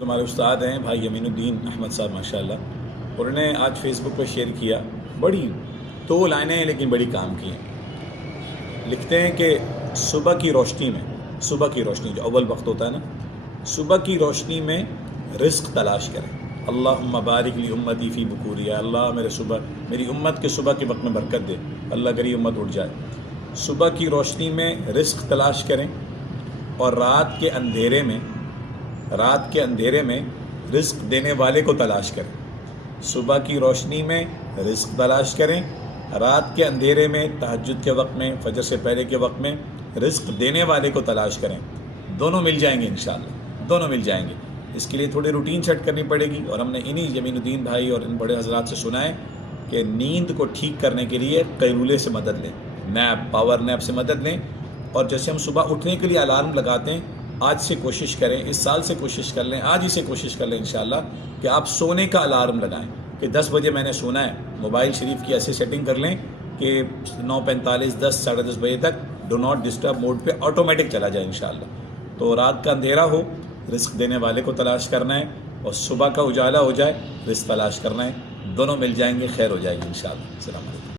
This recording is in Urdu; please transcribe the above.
ہمارے استاد ہیں بھائی امین الدین احمد صاحب ماشاءاللہ، انہوں نے آج فیس بک پہ شیئر کیا، بڑی 2 لائنیں ہیں لیکن بڑی کام کی ہیں۔ لکھتے ہیں کہ صبح کی روشنی جو اول وقت ہوتا ہے نا، صبح کی روشنی میں رزق تلاش کریں۔ اللہم بارک لی امتی فی بکوریہ، اللہ میری امت کے صبح کے وقت میں برکت دے، اللہ کری امت اٹھ جائے۔ صبح کی روشنی میں رزق تلاش کریں اور رات کے اندھیرے میں رزق دینے والے کو تلاش کریں۔ صبح کی روشنی میں رزق تلاش کریں، رات کے اندھیرے میں، تہجد کے وقت میں، فجر سے پہلے کے وقت میں رزق دینے والے کو تلاش کریں۔ دونوں مل جائیں گے انشاءاللہ، دونوں مل جائیں گے۔ اس کے لیے تھوڑی روٹین سیٹ کرنی پڑے گی، اور ہم نے انہی امین الدین بھائی اور ان بڑے حضرات سے سنا ہے کہ نیند کو ٹھیک کرنے کے لیے قیلولے سے مدد لیں، پاور نیپ سے مدد لیں۔ اور جیسے ہم صبح اٹھنے کے لیے الارم لگاتے ہیں، آج سے کوشش کریں، اس سال سے کوشش کر لیں، آج ہی سے کوشش کر لیں انشاءاللہ کہ آپ سونے کا الارم لگائیں کہ 10 بجے میں نے سونا ہے۔ موبائل شریف کی ایسے سیٹنگ کر لیں کہ 9:45، 10، 10:30 بجے تک ڈو ناٹ ڈسٹرب موڈ پہ آٹومیٹک چلا جائے انشاءاللہ۔ تو رات کا اندھیرا ہو، رزق دینے والے کو تلاش کرنا ہے، اور صبح کا اجالا ہو جائے، رزق تلاش کرنا ہے۔ دونوں مل جائیں گے، خیر ہو جائے گی انشاءاللہ۔ السلام علیکم۔